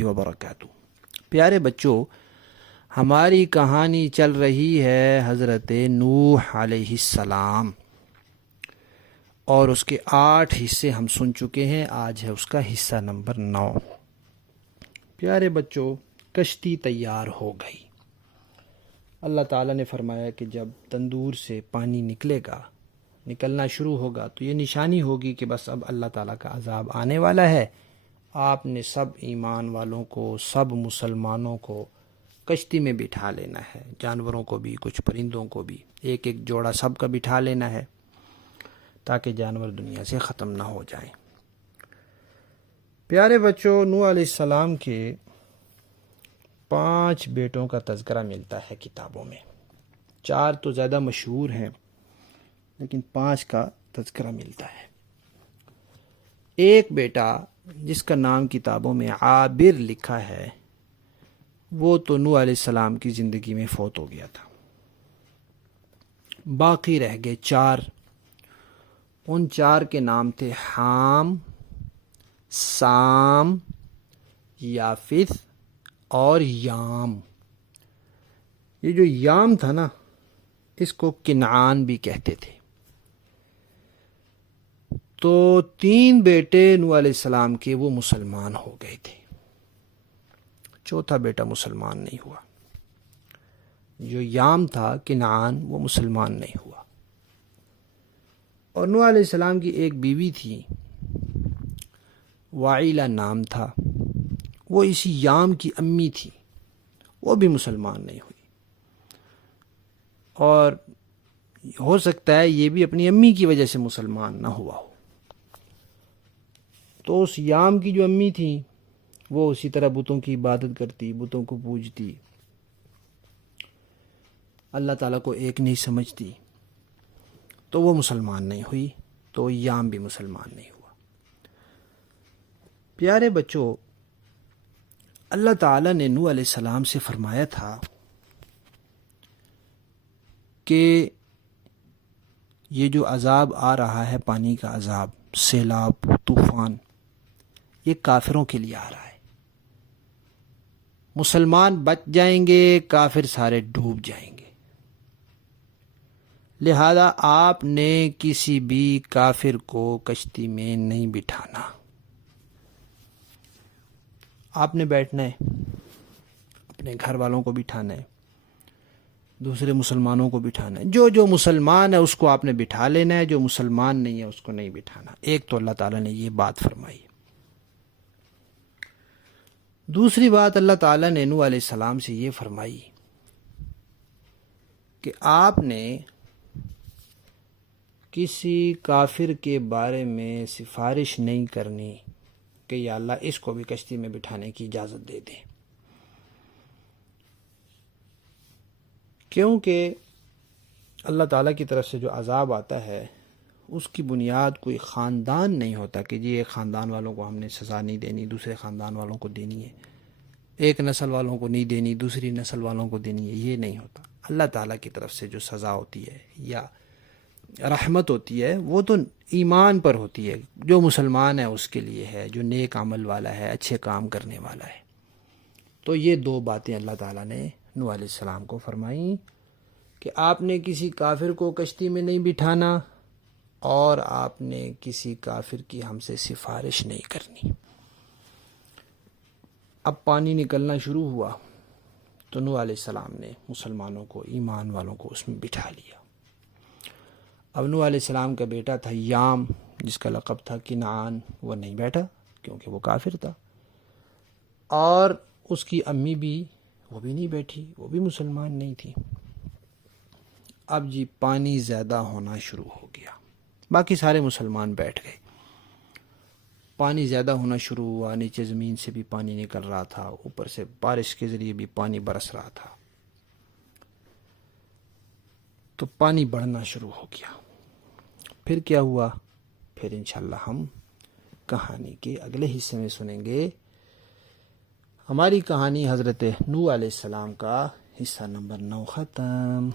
اللہ وبرکاتہ۔ پیارے بچوں، ہماری کہانی چل رہی ہے حضرت نوح علیہ السلام، اور اس کے 8 حصے ہم سن چکے ہیں۔ آج ہے اس کا حصہ نمبر 9۔ پیارے بچوں، کشتی تیار ہو گئی۔ اللہ تعالیٰ نے فرمایا کہ جب تندور سے پانی نکلنا شروع ہوگا تو یہ نشانی ہوگی کہ بس اب اللہ تعالیٰ کا عذاب آنے والا ہے۔ آپ نے سب ایمان والوں کو، سب مسلمانوں کو کشتی میں بٹھا لینا ہے، جانوروں کو بھی، کچھ پرندوں کو بھی، ایک ایک جوڑا سب کا بٹھا لینا ہے تاکہ جانور دنیا سے ختم نہ ہو جائیں۔ پیارے بچوں، نوح علیہ السلام کے 5 بیٹوں کا تذکرہ ملتا ہے کتابوں میں۔ 4 تو زیادہ مشہور ہیں لیکن 5 کا تذکرہ ملتا ہے۔ ایک بیٹا جس کا نام کتابوں میں عابر لکھا ہے، وہ تو نوح علیہ السلام کی زندگی میں فوت ہو گیا تھا۔ باقی رہ گئے 4۔ ان 4 کے نام تھے حام، سام، یافث اور یام۔ یہ جو یام تھا نا، اس کو کنعان بھی کہتے تھے۔ تو 3 بیٹے نوح علیہ السلام کے وہ مسلمان ہو گئے تھے، 4تھا بیٹا مسلمان نہیں ہوا۔ جو یام تھا کنعان، وہ مسلمان نہیں ہوا۔ اور نوح علیہ السلام کی ایک بیوی تھی، وائلہ نام تھا، وہ اسی یام کی امی تھی، وہ بھی مسلمان نہیں ہوئی۔ اور ہو سکتا ہے یہ بھی اپنی امی کی وجہ سے مسلمان نہ ہوا ہو۔ تو اس یام کی جو امی تھی، وہ اسی طرح بتوں کی عبادت کرتی، بتوں کو پوجتی، اللہ تعالیٰ کو ایک نہیں سمجھتی، تو وہ مسلمان نہیں ہوئی، تو یام بھی مسلمان نہیں ہوا۔ پیارے بچوں، اللہ تعالیٰ نے نوح علیہ السلام سے فرمایا تھا کہ یہ جو عذاب آ رہا ہے، پانی کا عذاب، سیلاب، طوفان، یہ کافروں کے لیے آ رہا ہے۔ مسلمان بچ جائیں گے، کافر سارے ڈوب جائیں گے۔ لہذا آپ نے کسی بھی کافر کو کشتی میں نہیں بٹھانا۔ آپ نے بیٹھنا ہے، اپنے گھر والوں کو بٹھانا ہے، دوسرے مسلمانوں کو بٹھانا ہے۔ جو مسلمان ہے اس کو آپ نے بٹھا لینا ہے، جو مسلمان نہیں ہے اس کو نہیں بٹھانا۔ ایک تو اللہ تعالیٰ نے یہ بات فرمائی۔ دوسری بات اللہ تعالیٰ نے نوح علیہ السلام سے یہ فرمائی کہ آپ نے کسی کافر کے بارے میں سفارش نہیں کرنی کہ یا اللہ اس کو بھی کشتی میں بٹھانے کی اجازت دے دیں، کیونکہ اللہ تعالیٰ کی طرف سے جو عذاب آتا ہے اس کی بنیاد کوئی خاندان نہیں ہوتا کہ جی ایک خاندان والوں کو ہم نے سزا نہیں دینی، دوسرے خاندان والوں کو دینی ہے، ایک نسل والوں کو نہیں دینی، دوسری نسل والوں کو دینی ہے۔ یہ نہیں ہوتا۔ اللہ تعالیٰ کی طرف سے جو سزا ہوتی ہے یا رحمت ہوتی ہے وہ تو ایمان پر ہوتی ہے، جو مسلمان ہے اس کے لیے ہے، جو نیک عمل والا ہے، اچھے کام کرنے والا ہے۔ تو یہ 2 باتیں اللہ تعالیٰ نے نوح علیہ السلام کو فرمائیں کہ آپ نے کسی کافر کو کشتی میں نہیں بٹھانا، اور آپ نے کسی کافر کی ہم سے سفارش نہیں کرنی۔ اب پانی نکلنا شروع ہوا تو نوح علیہ السلام نے مسلمانوں کو، ایمان والوں کو اس میں بٹھا لیا۔ اب نوح علیہ السلام کا بیٹا تھا یام، جس کا لقب تھا کنعان، وہ نہیں بیٹھا کیونکہ وہ کافر تھا، اور اس کی امی بھی، وہ بھی نہیں بیٹھی، وہ بھی مسلمان نہیں تھی۔ اب جی پانی زیادہ ہونا شروع ہو گیا، باقی سارے مسلمان بیٹھ گئے۔ پانی زیادہ ہونا شروع ہوا، نیچے زمین سے بھی پانی نکل رہا تھا، اوپر سے بارش کے ذریعے بھی پانی برس رہا تھا، تو پانی بڑھنا شروع ہو گیا۔ پھر کیا ہوا؟ پھر انشاءاللہ ہم کہانی کے اگلے حصے میں سنیں گے۔ ہماری کہانی حضرت نوح علیہ السلام کا حصہ نمبر 9 ختم۔